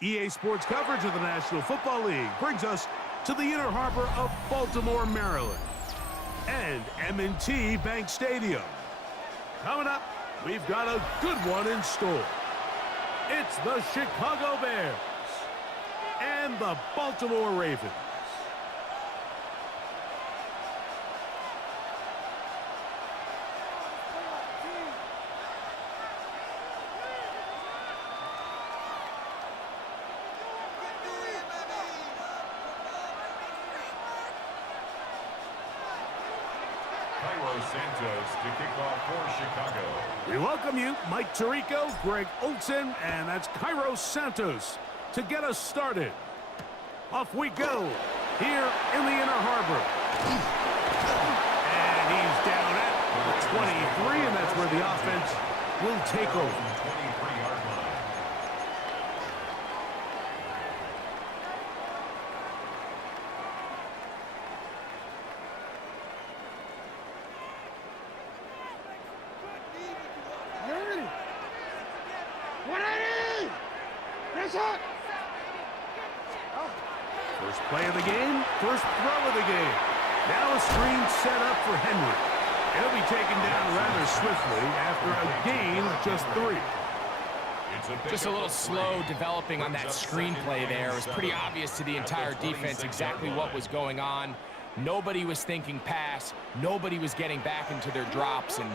EA Sports coverage of the National Football League brings us to the inner harbor of Baltimore, Maryland, and M&T Bank Stadium. Coming up, we've got a good one in store. It's the Chicago Bears and the Baltimore Ravens. Santos to kick off for Chicago. We welcome you, Mike Tirico, Greg Olsen, and that's Kairos Santos to get us started. Off we go here in the inner harbor. And he's down at the 23, and that's where the offense will take over. 23-yard line. First play of the game, first throw of the game. Now a screen set up for Henry. He'll be taken down rather swiftly after a gain of just 3. Just a little slow developing on that screenplay there. It was pretty obvious to the entire defense exactly what was going on. Nobody was thinking pass. Nobody was getting back into their drops, and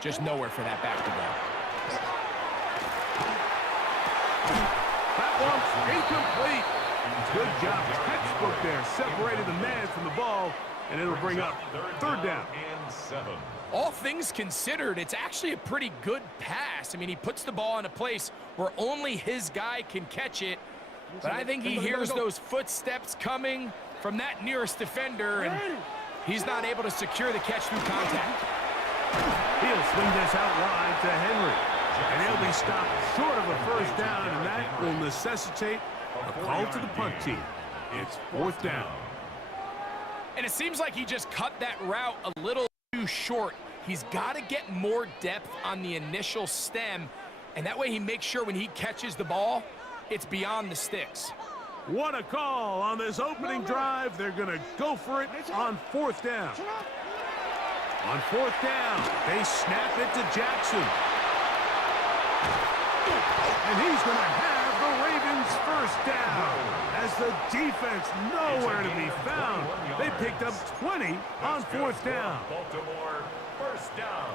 just nowhere for that back to go. That one's incomplete. Good job. Textbook there. Separated the man from the ball, and it'll bring up third down. And 7. All things considered, it's actually a pretty good pass. I mean, he puts the ball in a place where only his guy can catch it. But I think he hears those footsteps coming from that nearest defender, and he's not able to secure the catch through contact. He'll swing this out wide to Henry. And he'll be stopped short of a first down, and that will necessitate a call to the punt team. It's fourth down. And it seems like he just cut that route a little too short. He's got to get more depth on the initial stem, and that way he makes sure when he catches the ball, it's beyond the sticks. What a call on this opening drive. They're going to go for it on fourth down. On fourth down, they snap it to Jackson. And he's going to have the Ravens first down as the defense nowhere to be found. They picked up 20 on fourth down. Baltimore first down.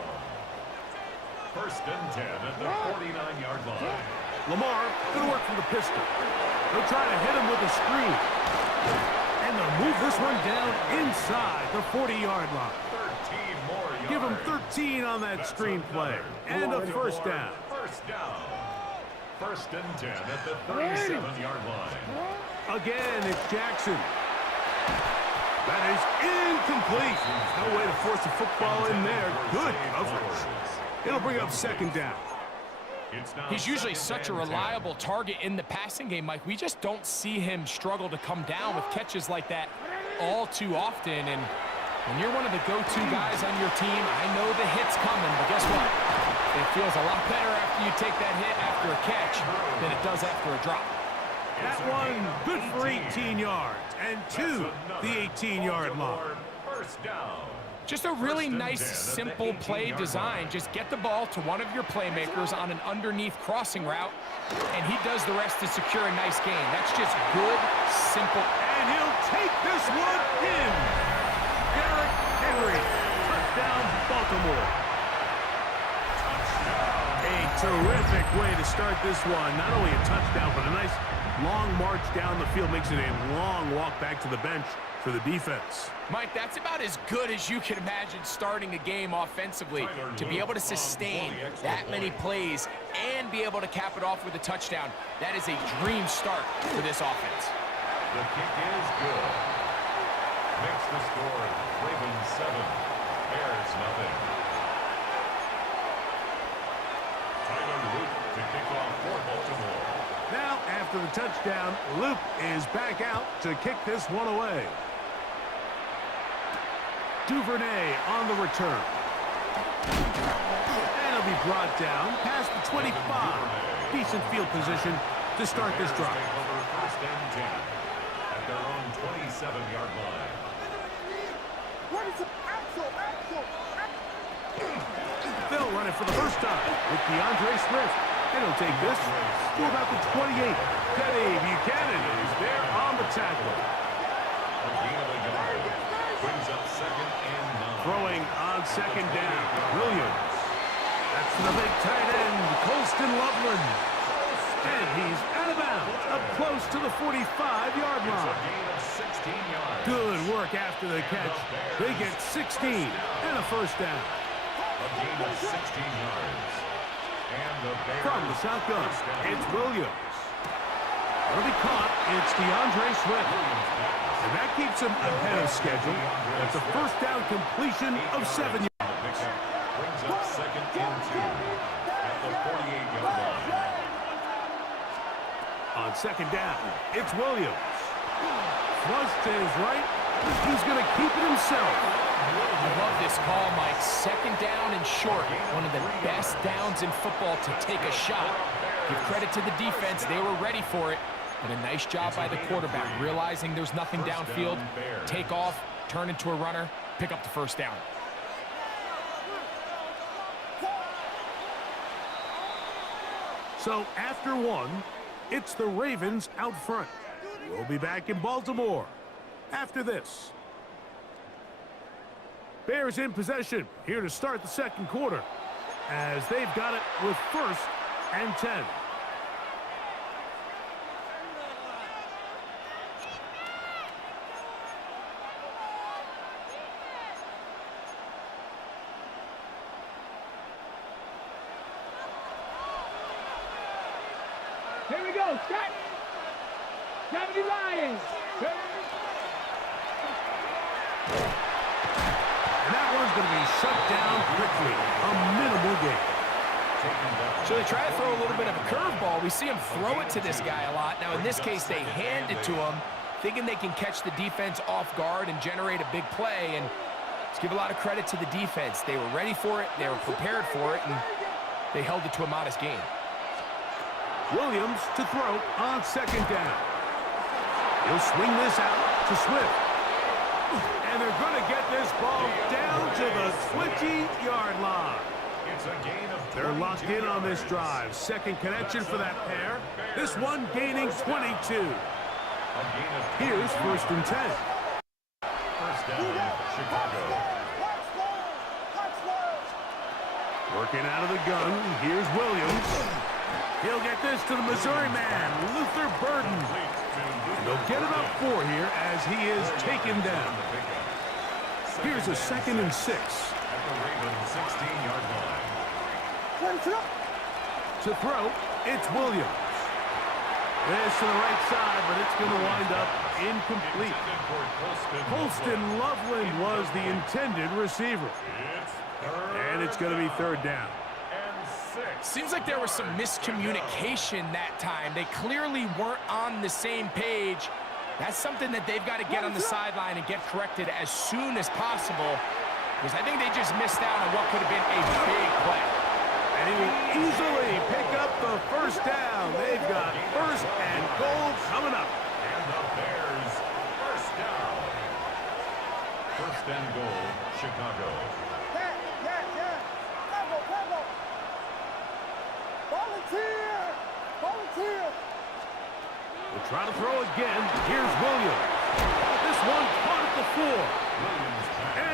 First and 10 at the 49-yard line. Lamar going to work from the pistol. They'll try to hit him with a screen. And they'll move this one down inside the 40-yard line. 13 more yards. Give him 13 on that screen play. And a first down. First down. First and 10 at the 37-yard line. Again, it's Jackson. That is incomplete. No way to force the football in there. Good coverage. It'll bring up second down. He's usually such a reliable target in the passing game, Mike. We just don't see him struggle to come down with catches like that all too often. And when you're one of the go-to guys on your team, I know the hit's coming, but guess what? It feels a lot better after you take that hit after a catch than it does after a drop. That one good for 18 yards and to the 18-yard line. First down. Just a really nice, simple play design. Just get the ball to one of your playmakers on an underneath crossing route, and he does the rest to secure a nice gain. That's just good, simple. And he'll take this one in. Derrick Henry, touchdown, Baltimore. A terrific way to start this one. Not only a touchdown, but a nice long march down the field. Makes it a long walk back to the bench for the defense. Mike, that's about as good as you can imagine starting a game offensively. To be able to sustain that many plays and be able to cap it off with a touchdown, that is a dream start for this offense. The kick is good. Makes the score Ravens 7, Bears nothing. Tyler Luke to kick off for Baltimore. Now, after the touchdown, Luke is back out to kick this one away. Duvernay on the return. And he'll be brought down past the 25. Decent field position to start this drive. First and 10 at their own 27-yard line. They'll run it for the first time with DeAndre Swift. And he'll take this to about the 28. Teddy Buchanan is there on the tackle. A gain of a yard. Brings up 2nd and 9. Throwing on 2nd down. Williams. That's to the big tight end, Colston Loveland. And he's out of bounds, up close to the 45-yard It's a line. gain of 16 yards. Good work after the catch. They get 16 and a first down. A gain of 16 yards. And the Bears From the shotgun, first down. it's Williams. Will be caught. It's DeAndre Swift. And that keeps him ahead of schedule. That's a first down completion of 7 yards. Brings up 2nd and 2 at the 48-yard line. On 2nd down, it's Williams. Flush to his right. He's going to keep it himself. I love this call, Mike. 2nd down and short. One of the best downs in football to take a shot. Give credit to the defense. They were ready for it. And a nice job by the quarterback, realizing there's nothing downfield. Take off, turn into a runner, pick up the first down. So after one, it's the Ravens out front. We'll be back in Baltimore after this. Bears in possession here to start the 2nd quarter as they've got it with 1st and 10. Here we go, set! 70 Lions! And that one's going to be shut down quickly. A minimal gain. So they try to throw a little bit of a curveball. We see him throw it to this guy a lot. Now, in this case, they hand it to him, thinking they can catch the defense off guard and generate a big play. And let's give a lot of credit to the defense. They were ready for it, they were prepared for it, and they held it to a modest gain. Williams to throw on 2nd down. He'll swing this out to Swift. And they're going to get this ball down to the 20-yard line. It's a gain of They're locked in on this drive. 2nd connection for that pair. This one gaining 22. Here's 1st and 10. First down, Chicago. Working out of the gun. Here's Williams. He'll get this to the Missouri man, Luther Burden. They'll get it up 4 here as he is taken down. Here's a 2nd and 6. At the Ravens 16-yard line. To throw, it's Williams. This to the right side, but it's going to wind up incomplete. Colston Loveland was the intended receiver. And it's going to be 3rd down. Seems like there was some miscommunication that time. They clearly weren't on the same page. That's something that they've got to get on the sideline and get corrected as soon as possible, because I think they just missed out on what could have been a big play. And he will easily pick up the 1st down. They've got 1st and goal coming up. And the Bears, 1st down. 1st and goal, Chicago. We'll try to throw again. Here's Williams. This one caught at the 4.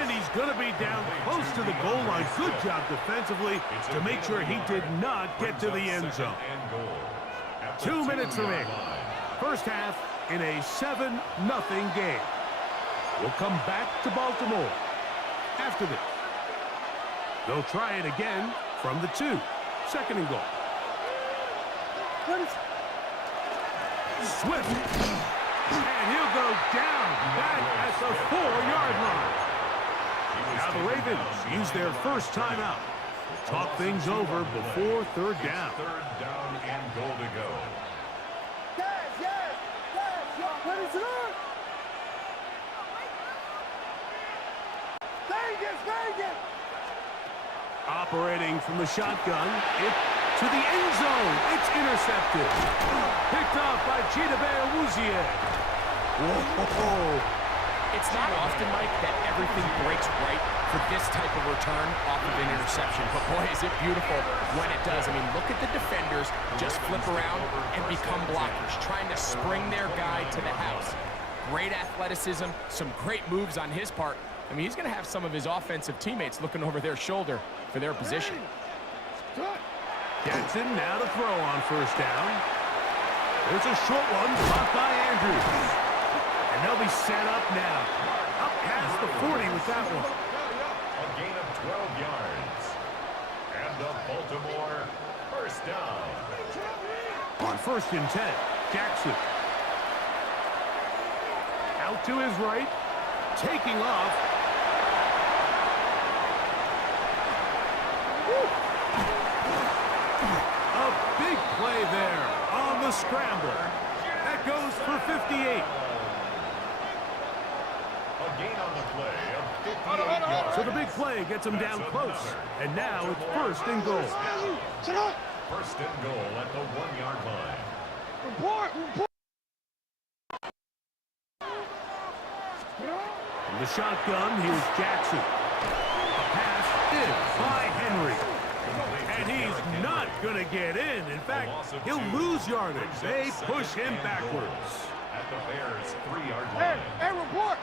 And he's going to be down close to the goal line. Good job defensively to make sure he did not get to the end zone. 2 minutes remaining. First half in a 7-0 game. will come back to Baltimore. After this, they'll try it again from the 2. Second and goal. Swift. And he'll go down back at the 4-yard line. Now the Ravens use their first timeout. Talk things over before third down. Third down and goal to go. What is it? Vegas! Operating from the shotgun, to the end zone. It's intercepted. Picked off by Chidobe Awuzie. Whoa. It's not often, Mike, that everything breaks right for this type of return off of an interception. But boy, is it beautiful when it does. I mean, look at the defenders just flip around and become blockers, trying to spring their guy to the house. Great athleticism, some great moves on his part. I mean, he's going to have some of his offensive teammates looking over their shoulder for their position. Jackson now to throw on first down. There's a short one blocked by Andrews. And they'll be set up now. Up past the 40 with that one. A gain of 12 yards. And the Baltimore first down. On 1st and 10, Jackson. Out to his right. Taking off. A big play there on the scramble. That goes for 58. A gain on the play of 58 yards. So the big play gets him down close. And now it's 1st and goal. First and goal at the 1-yard line. Report! From the shotgun, here's Jackson. A pass is by Henry. And he's not going to get in. In fact, he'll lose yardage. They push him backwards. At the Bears' 3-yard line. Hey, report!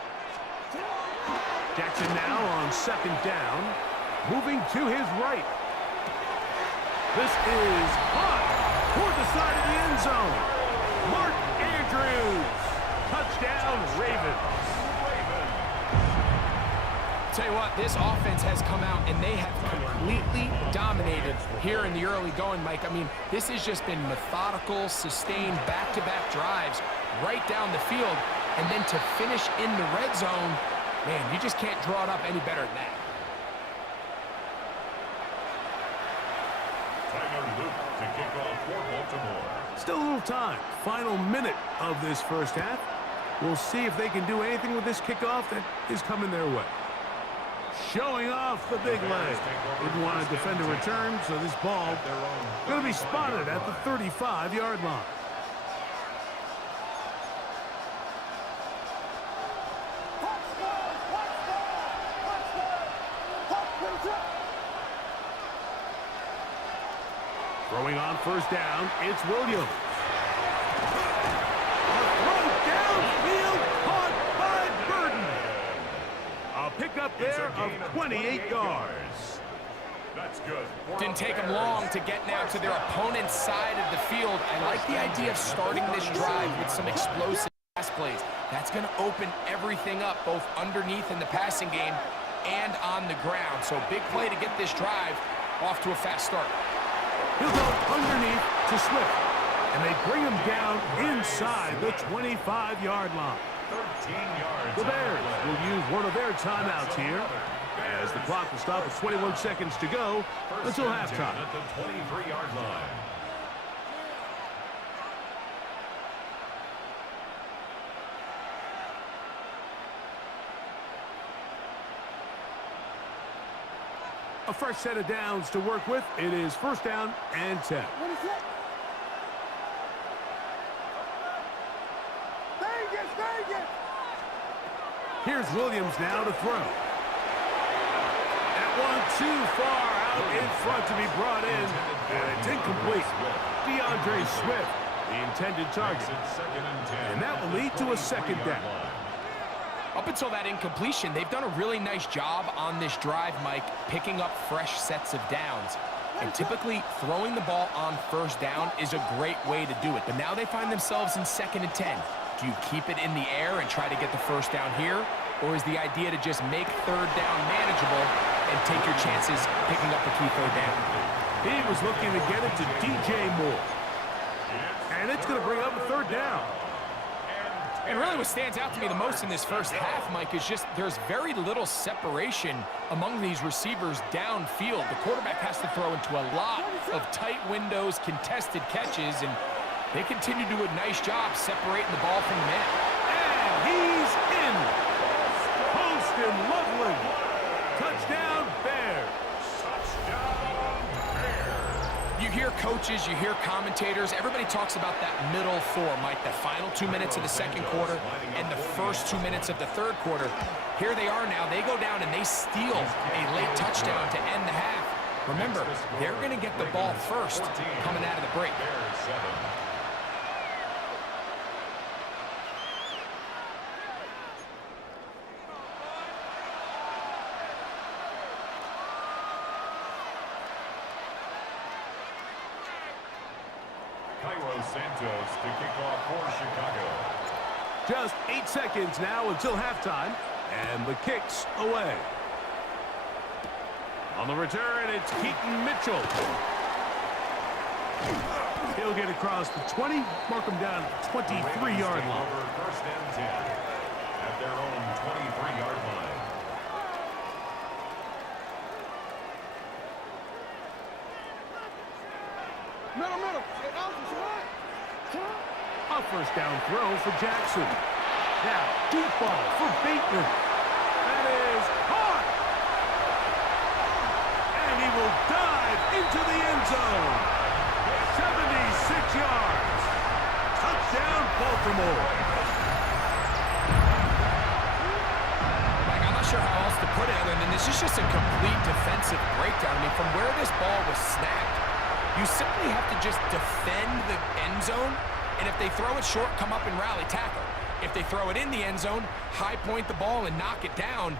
Jackson now on 2nd down, moving to his right. This is hot toward the side of the end zone. Mark Andrews. Touchdown, Ravens. Tell you what, this offense has come out and they have completely dominated here in the early going, Mike. I mean, this has just been methodical, sustained back-to-back drives right down the field. And then to finish in the red zone, man, you just can't draw it up any better than that. Tyler Luke to kick off for Baltimore. Still a little time. Final minute of this first half. We'll see if they can do anything with this kickoff that is coming their way. Showing off the big leg. Didn't want to defend a return, so this ball going to be spotted at the 35-yard line. Throwing on first down, it's Williams. A throw downfield caught by Burton. A pickup there of 28 yards. That's good. Didn't take them long to get now to their opponent's side of the field. I like the idea of starting this drive with some explosive pass plays. That's going to open everything up, both underneath in the passing game and on the ground. So big play to get this drive off to a fast start. He'll go underneath to Swift. And they bring him down inside the 25-yard line. 13 yards. The Bears will use one of their timeouts here as the clock will stop at 21 seconds to go until halftime. At the 23-yard line. A fresh set of downs to work with. It is first down and 10. What is it? Vegas! Here's Williams now to throw. That one too far out in front to be brought in. And it's incomplete. DeAndre Swift, the intended target. And that will lead to a second down. Up until that incompletion, they've done a really nice job on this drive, Mike, picking up fresh sets of downs. And typically, throwing the ball on first down is a great way to do it. But now they find themselves in 2nd and 10. Do you keep it in the air and try to get the first down here? or is the idea to just make third down manageable and take your chances picking up a key third down? He was looking to get it to DJ Moore. And it's going to bring up a third down. And really what stands out to me the most in this first half, Mike, is just there's very little separation among these receivers downfield. The quarterback has to throw into a lot of tight windows, contested catches, and they continue to do a nice job separating the ball from the man. And he's in. Poston Loveland. Touchdown, Bears. You hear coaches, you hear commentators, everybody talks about that middle four, Mike, the final 2 minutes of the second quarter and the first 2 minutes of the third quarter. Here they are now. They go down and they steal a late touchdown to end the half. Remember, they're going to get the ball first coming out of the break. Santos to kick off for Chicago. Just 8 seconds now until halftime, and the kick's away. On the return, it's Keaton Mitchell. He'll get across the 20, mark him down at the 23-yard line. First and 10 at their own 23-yard line. Middle. A first down throw for Jackson. Now, deep ball for Bateman. That is caught. And he will dive into the end zone. 76 yards. Touchdown, Baltimore. Mike, I'm not sure how else to put it other than this is just a complete defensive breakdown. I mean, from where this ball was snapped, you simply have to just defend the end zone. And if they throw it short, come up and rally tackle. If they throw it in the end zone, high point the ball and knock it down.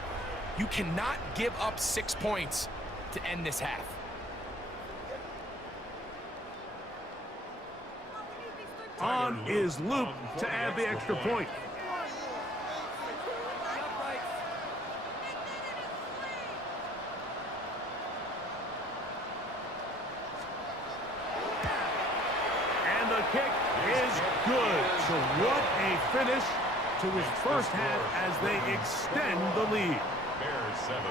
You cannot give up 6 points to end this half. On is Luke to add the extra point. Kick is good. So what a finish to his first half as they extend the lead. Bears 7.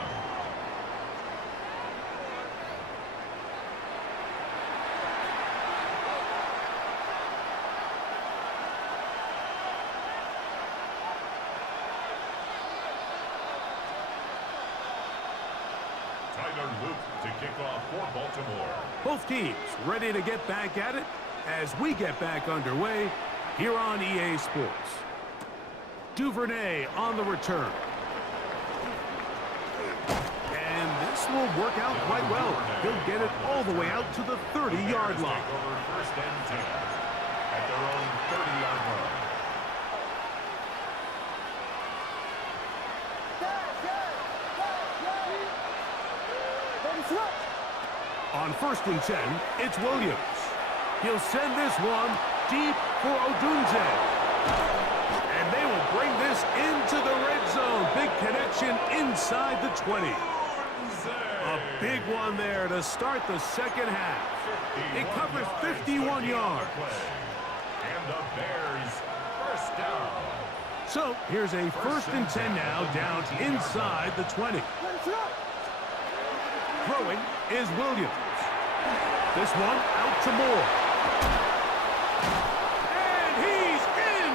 Tyler Luke to kick off for Baltimore. Both teams ready to get back at it as we get back underway here on EA Sports. Duvernay on the return. And this will work out quite well. He'll get it all the way out to the 30-yard line. First and 10 at their own 30-yard line. On first and 10, it's Williams. He'll send this one deep for Odunze. And they will bring this into the red zone. Big connection inside the 20. A big one there to start the second half. It covers 51 yards. And the Bears first down. So here's a first and 10 now down inside the 20. Throwing is Williams. This one out to Moore. And he's in!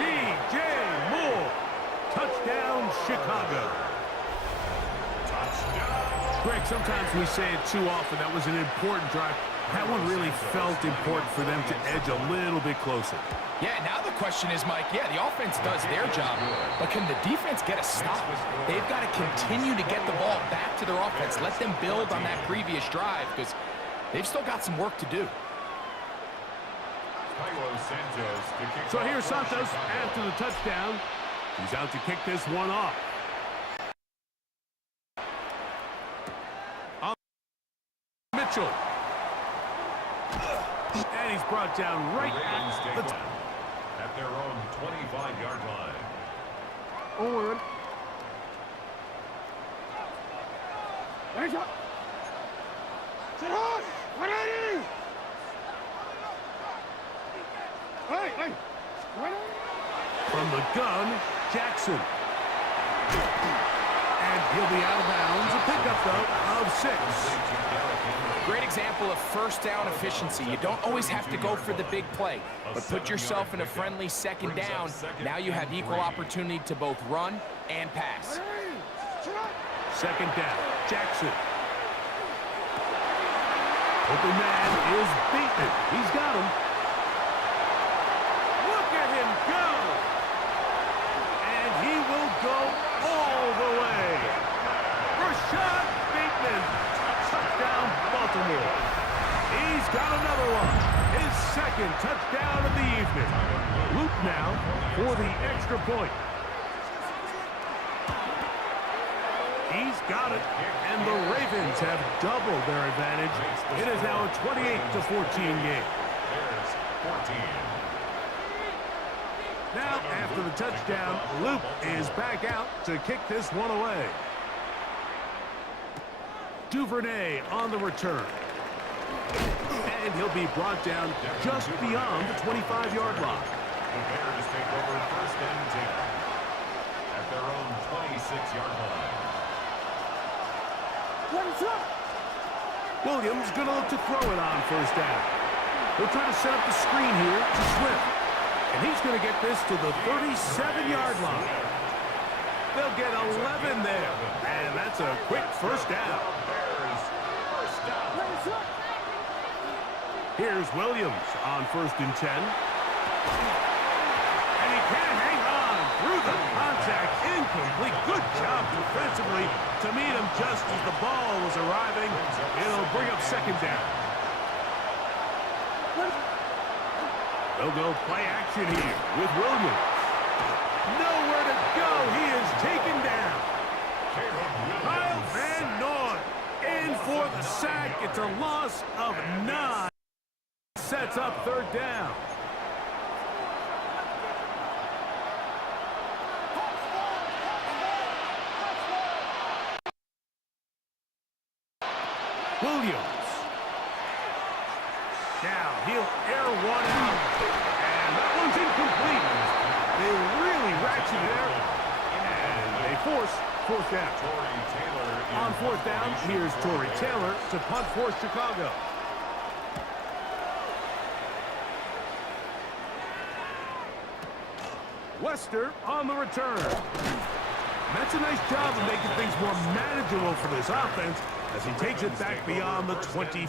DJ Moore. Touchdown, Chicago. Touchdown. Greg, sometimes we say it too often. That was an important drive. That one really felt important for them to edge a little bit closer. Yeah, now the question is, Mike, yeah, the offense does their job, but can the defense get a stop? They've got to continue to get the ball back to their offense. Let them build on that previous drive because they've still got some work to do. So here's Santos after the touchdown. He's out to kick this one off. Mitchell. And he's brought down right at the top. At their own 25-yard line. Onward. Hands up. Sit hard. 180. Hey, hey. 180. From the gun, Jackson. And he'll be out of bounds. A pickup, though, of 6. Great example of first down efficiency. You don't always have to go for the big play, but put yourself in a friendly second down. Now you have equal opportunity to both run and pass. Second down, Jackson. Open man is Bateman. He's got him. Look at him go! And he will go all the way. Rashad Bateman. Touchdown, Baltimore. He's got another one. His second touchdown of the evening. Loop now for the extra point. He's got it, and the Ravens have doubled their advantage. It is now a 28-14 game. Bears 14. Now, after the touchdown, Loop is back out to kick this one away. Duvernay on the return. And he'll be brought down just beyond the 25-yard line. The Bears take over first and 10 at their own 26-yard line. Williams going to look to throw it on first down. He'll try to set up the screen here to Swift. And he's going to get this to the 37-yard line. They'll get 11 there. And that's a quick first down. Bears first down. Here's Williams on first and 10. And he can't hang on through the contact. Incomplete. Good job defensively to meet him just as the ball was arriving. It'll bring up second down. They'll go play action here with Williams. Nowhere to go. He is taken down. Kyle Van Noy in for the sack. It's a loss of 9. Sets up third down. Williams. Now he'll air one out. And that one's incomplete. They really ratchet there. And they force fourth down. On fourth down, here's Torrey Taylor to punt for Chicago. Wester on the return. That's a nice job of making things more manageable for this offense as he takes it back beyond the 20.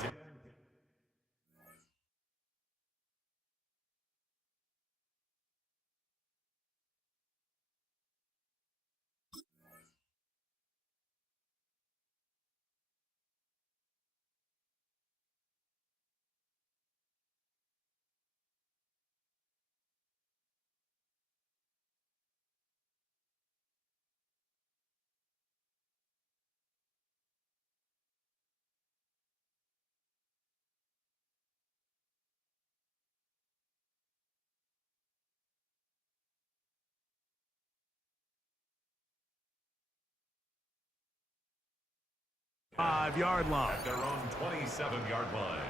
Five-yard line. At their own 27-yard line.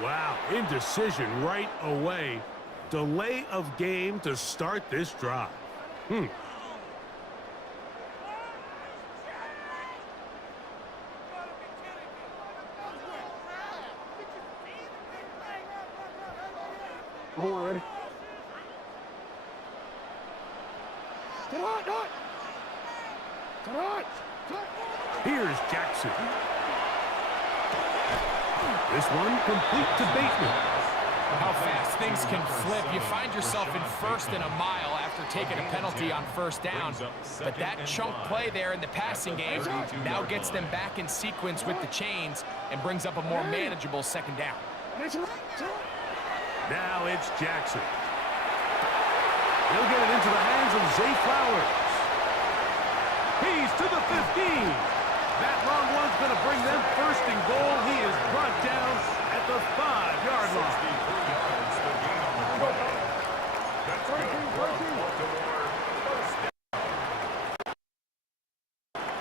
Wow, indecision right away. Delay of game to start this drive. Onward. Get on, get on. Here's Jackson. This one complete to Bateman. How fast things can flip. You find yourself in first and a mile after taking a penalty on first down. But that chunk play there in the passing game now gets them back in sequence with the chains and brings up a more manageable second down. Now it's Jackson. He'll get it into the hands of Zay Flowers. He's to the 15. That long one's going to bring them first and goal. He is brought down at the 5-yard line.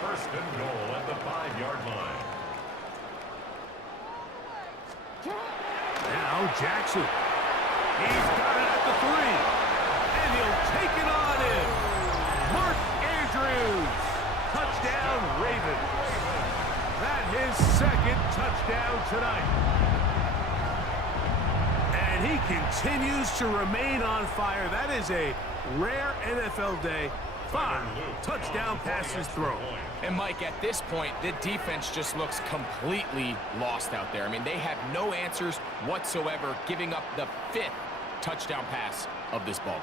First and goal at the 5-yard line. Now Jackson. He's got it at the 3. And he'll take it on in. Mark Andrews. Touchdown, Ravens. That his second touchdown tonight. And he continues to remain on fire. That is a rare NFL day. 5 touchdown passes thrown. And Mike, at this point, the defense just looks completely lost out there. I mean, they have no answers whatsoever, giving up the 5th touchdown pass of this ballgame.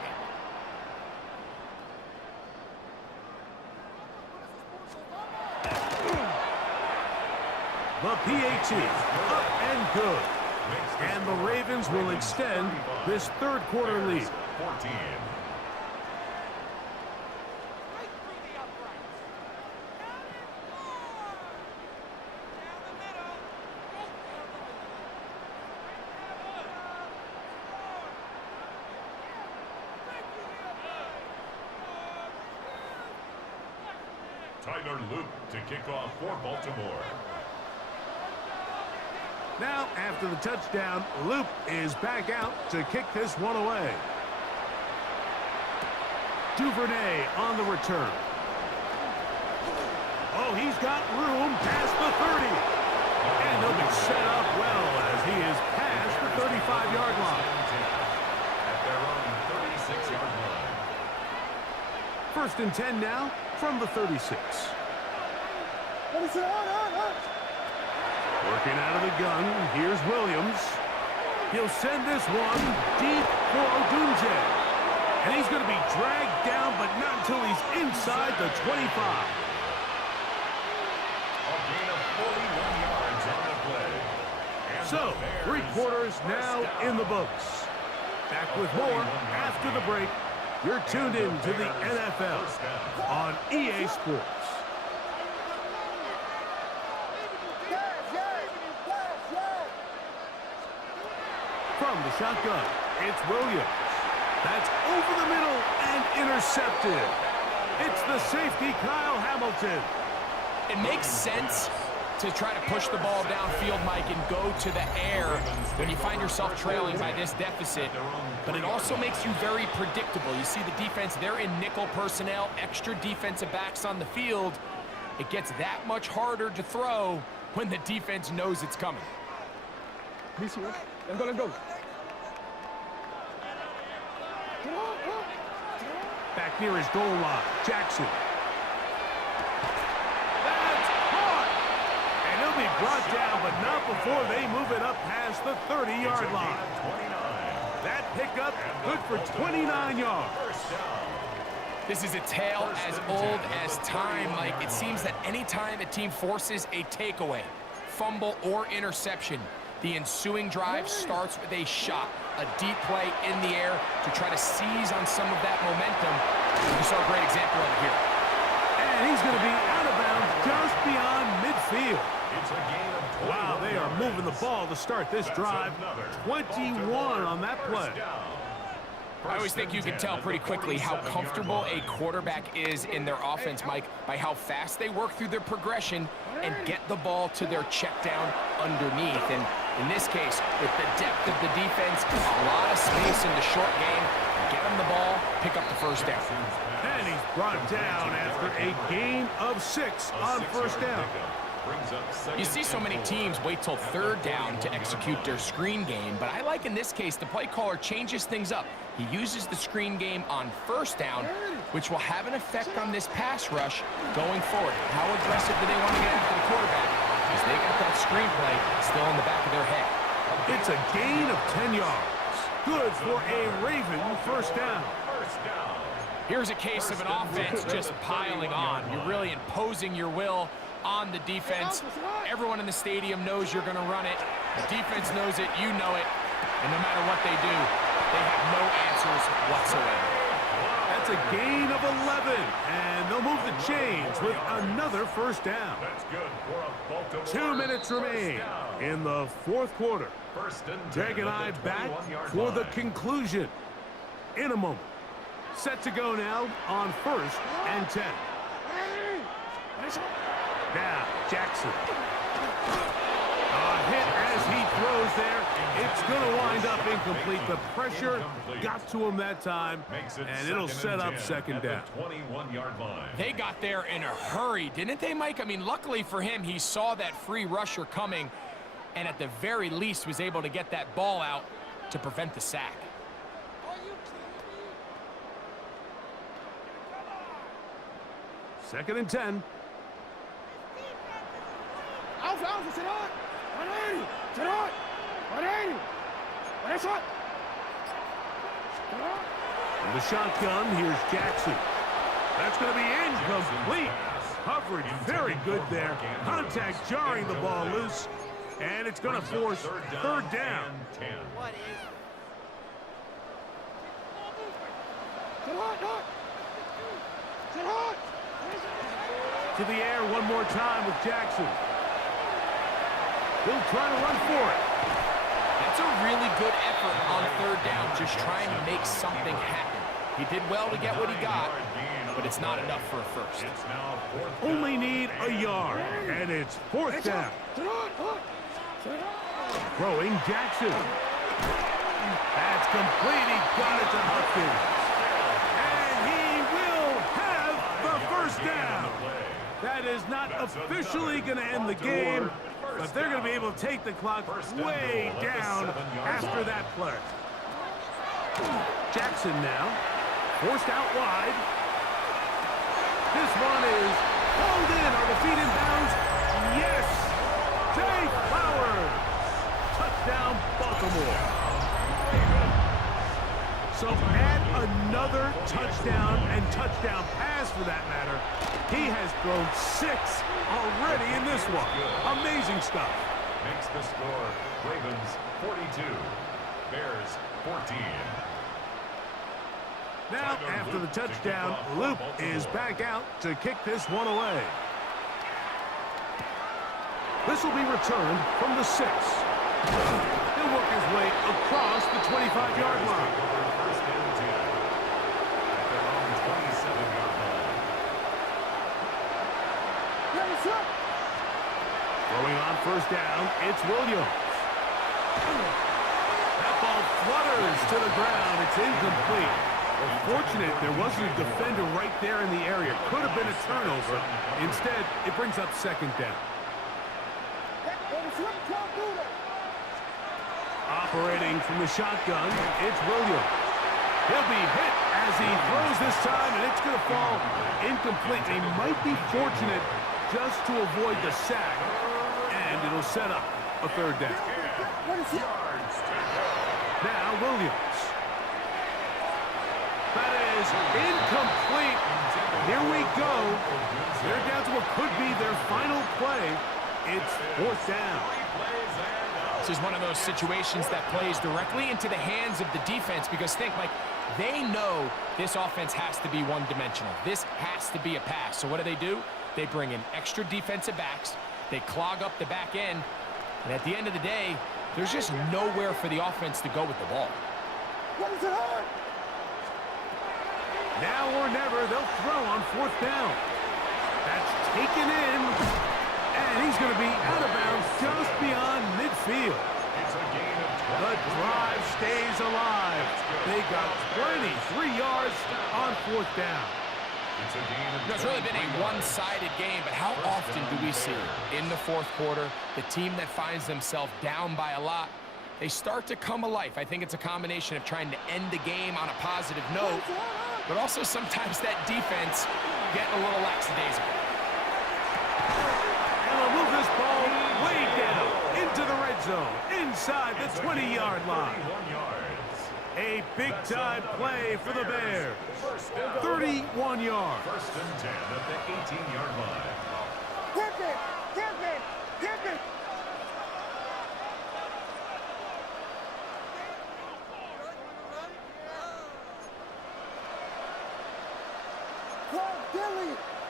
The PAT, up and good. And the Ravens will extend this third quarter lead. 14. Tyler Loop to kick off for Baltimore. Now, after the touchdown, Loop is back out to kick this one away. Duvernay on the return. Oh, he's got room past the 30. And he'll be set up well as he is past the 35-yard line. At their own 36-yard line. First and 10 now from the 36. Working out of the gun, here's Williams. He'll send this one deep for Odunze. And he's going to be dragged down, but not until he's inside the 25. A gain of 41 yards on the play. And So, 3 quarters now in the books. Back with more after the break. You're tuned in to the NFL on EA Sports. From the shotgun, it's Williams. That's over the middle and intercepted. It's the safety, Kyle Hamilton. It makes sense to try to push the ball downfield, Mike, and go to the air when you find yourself trailing by this deficit. But it also makes you very predictable. You see the defense, they're in nickel personnel, extra defensive backs on the field. It gets that much harder to throw when the defense knows it's coming. Let's go. Back near his goal line, Jackson. That's caught! And he'll be brought down, but not before they move it up past the 30-yard line. That pickup good for 29 yards. This is a tale as old as time, Mike. It seems that anytime a team forces a takeaway, fumble, or interception, the ensuing drive starts with a shot, a deep play in the air to try to seize on some of that momentum. We saw a great example of it here. And he's going to be out of bounds just beyond midfield. It's a gain of 21. Wow, they are moving the ball to start this drive. 21 on that play. I always think you can tell pretty quickly how comfortable a quarterback is in their offense, Mike, by how fast they work through their progression and get the ball to their check down underneath. And in this case, with the depth of the defense, a lot of space in the short game, get them the ball, pick up the first down. And he's brought down after a gain of 6 on first down. You see so many teams wait till third down to execute their screen game, but I like in this case the play caller changes things up. He uses the screen game on first down, which will have an effect on this pass rush going forward. How aggressive do they want to get after the quarterback? Because they got that screen play still in the back of their head. It's a gain of 10 yards. good for a Raven first down. Here's a case of an offense just piling on. You're really imposing your will on the defense. Everyone in the stadium knows you're going to run it. The defense knows it, you know it. And no matter what they do, they have no answers whatsoever. That's a gain of 11, and they'll move the chains with another first down. That's good for a Baltimore 2 minutes remain in the fourth quarter. Greg and I back for the conclusion in a moment. Set to go now on 1st and 10. Now, Jackson. A hit as he throws there. It's going to wind up incomplete. The pressure got to him that time, and it'll set up second down. 21-yard line. They got there in a hurry, didn't they, Mike? I mean, luckily for him, he saw that free rusher coming, and at the very least was able to get that ball out to prevent the sack. Second and 10. From the shotgun, here's Jackson. That's going to be incomplete. Coverage very good there. Contact jarring the ball loose. And it's going to force third down. To the air one more time with Jackson. He'll try to run for it. That's a really good effort on third down, just trying to make something happen. He did well to get what he got, but it's not enough for a first. Only need a yard, and it's fourth down. Throwing Jackson. That's complete. He got it to Hopkins. And he will have the first down. That is not officially going to end the game, but they're going to be able to take the clock way down after that play. Jackson now, forced out wide. This one is pulled in. Are the feet in bounds? Yes! Jay Flowers! Touchdown, Baltimore. So add another touchdown and touchdown pass for that matter. He has thrown 6 already in this one. Amazing stuff. Makes the score Ravens 42, Bears 14. Now, after the touchdown, Luke is back out to kick this one away. This will be returned from the 6. He'll work his way across the 25-yard line. First and 10. At their own 27-yard line. Throwing on first down, it's Williams. That ball flutters to the ground. It's incomplete. Fortunate there wasn't a defender right there in the area. Could have been a turnover. Instead, it brings up second down. Operating from the shotgun, it's Williams. He'll be hit as he throws this time, and it's going to fall incomplete. They might be fortunate just to avoid the sack, and it'll set up a third down. Now Williams. That is incomplete. Here we go. They're down to what could be their final play. It's fourth down. This is one of those situations that plays directly into the hands of the defense because think, Mike, they know this offense has to be one-dimensional. This has to be a pass. So what do? They bring in extra defensive backs. They clog up the back end. And at the end of the day, there's just nowhere for the offense to go with the ball. Now or never, they'll throw on fourth down. That's taken in, and he's going to be out of bounds just beyond midfield. The drive stays alive. They got 23 yards on fourth down. It's really been a one-sided game, but how often do we see in the fourth quarter the team that finds themselves down by a lot, they start to come alive. I think it's a combination of trying to end the game on a positive note, but also sometimes that defense getting a little lackadaisical. And they'll move this ball way down into the red zone, inside the 20-yard line. A big-time play for the Bears. 31 yards. First and 10 at the 18-yard line. Kick it! Kick it! Kick it!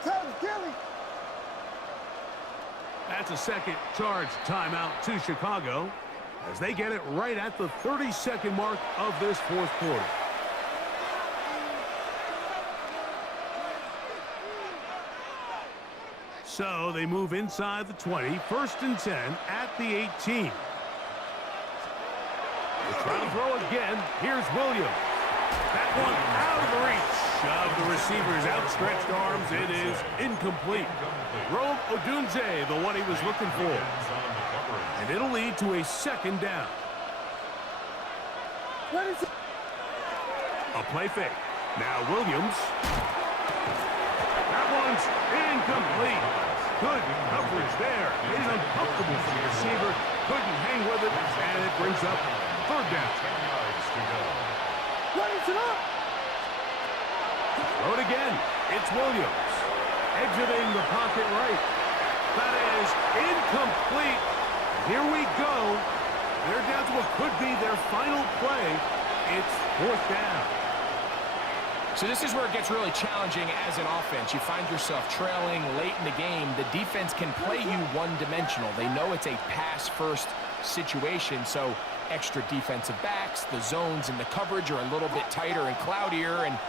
Coach Gilly! That's a second charge timeout to Chicago as they get it right at the 30-second mark of this fourth quarter. So they move inside the 20, first and 10 at the 18. They're trying to throw again. Here's Williams. That one out of the reach of the receiver's outstretched arms. It is incomplete. Rome Odunze, the one he was looking for. And it'll lead to a second down. A play fake. Now Williams. That one's incomplete. Good coverage there. Made it uncomfortable for the receiver. Couldn't hang with it, and it brings up third down. 10 yards to go. Throw it again. It's Williams. Exiting the pocket right. That is incomplete. Here we go. They're down to what could be their final play. It's fourth down. So this is where it gets really challenging as an offense. You find yourself trailing late in the game. The defense can play you one-dimensional. They know it's a pass-first situation, so extra defensive backs, the zones and the coverage are a little bit tighter and cloudier, and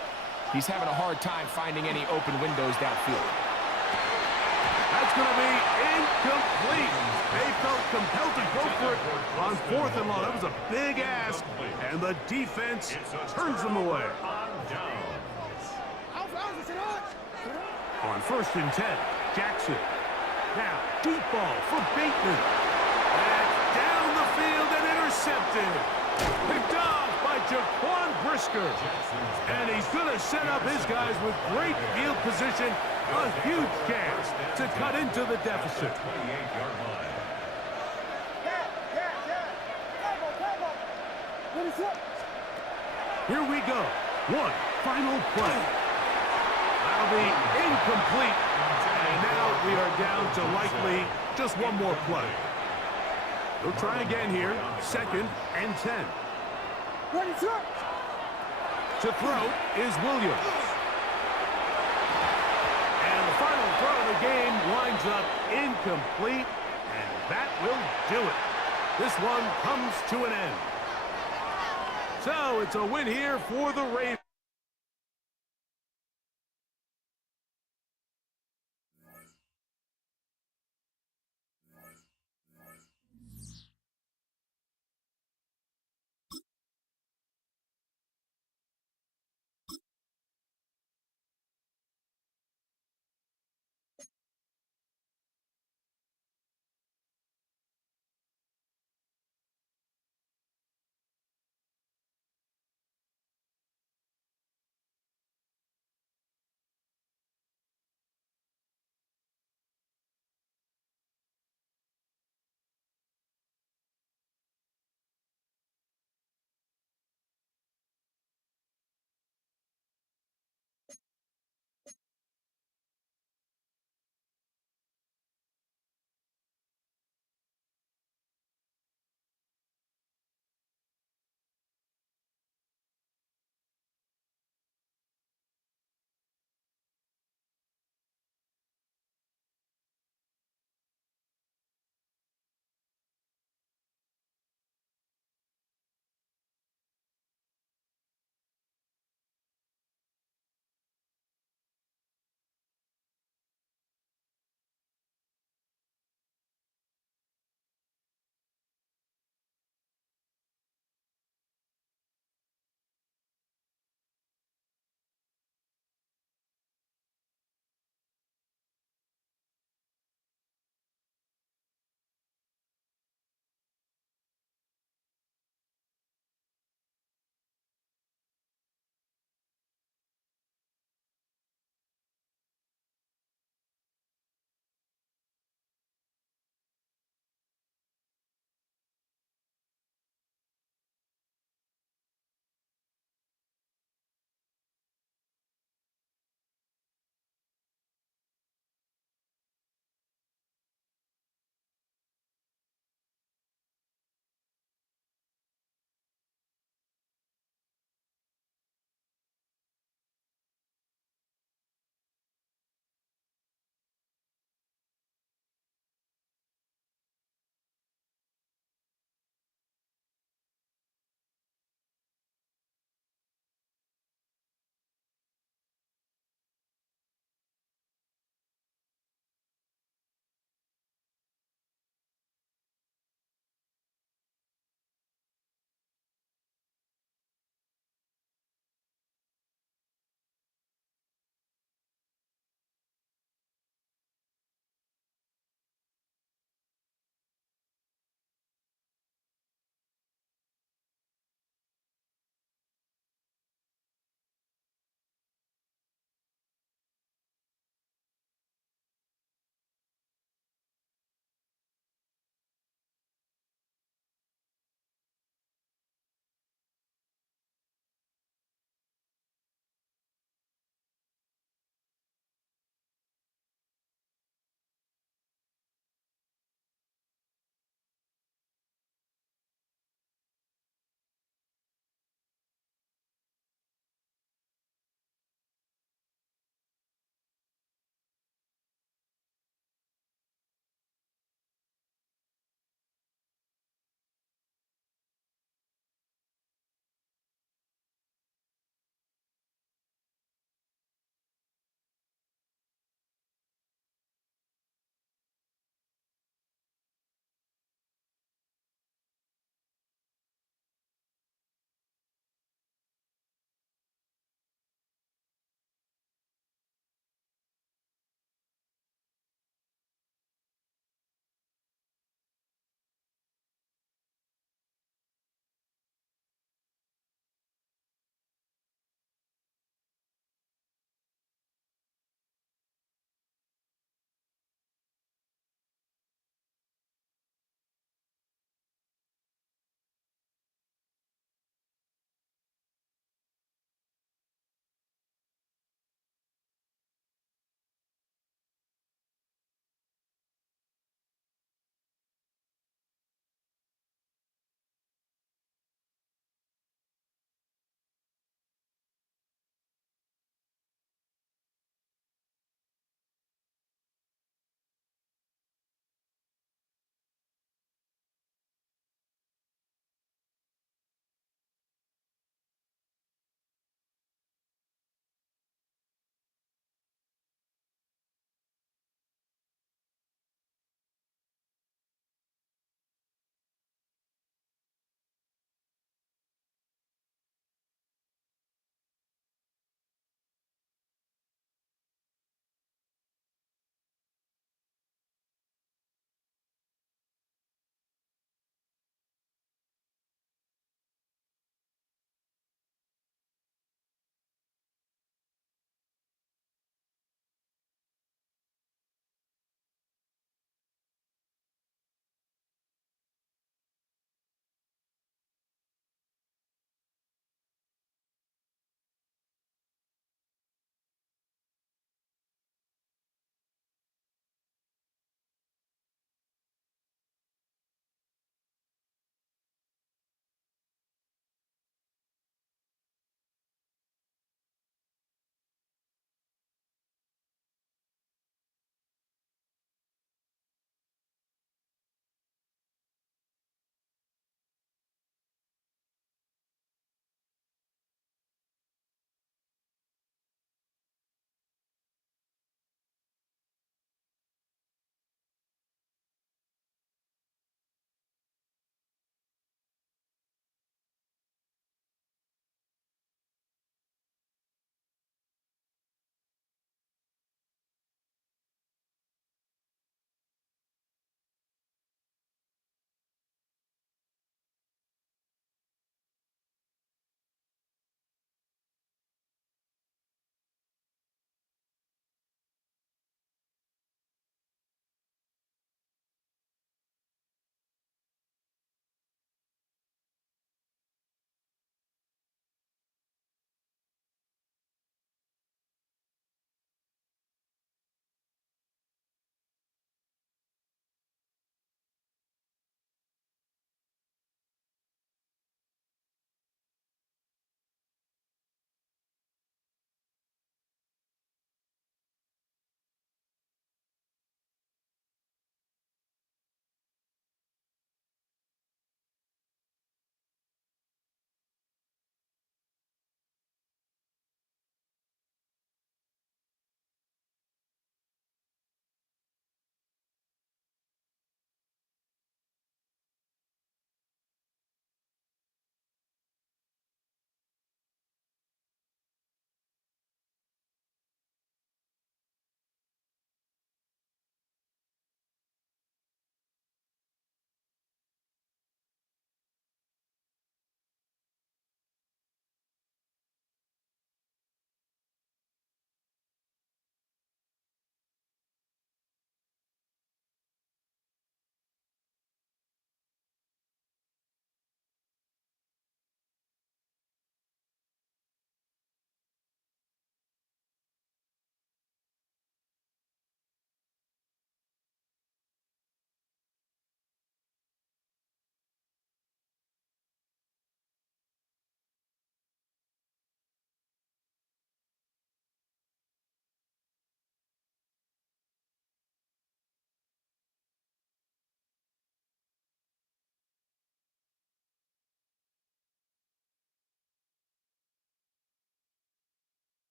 he's having a hard time finding any open windows downfield. That's going to be incomplete. They felt compelled to go for it on fourth and long. That was a big ask, and the defense turns them away. On first and 10, Jackson. Now, deep ball for Bateman. And down the field and intercepted. Picked off by Jaquan Brisker. And he's going to set up his guys with great field position. A huge chance to cut into the deficit. 28-yard line. Here we go. One final play. That'll be incomplete. And now we are down to likely just one more play. They'll try again here. Second and 10. To throw is Williams. And the final throw of the game winds up incomplete. And that will do it. This one comes to an end. So it's a win here for the Ravens.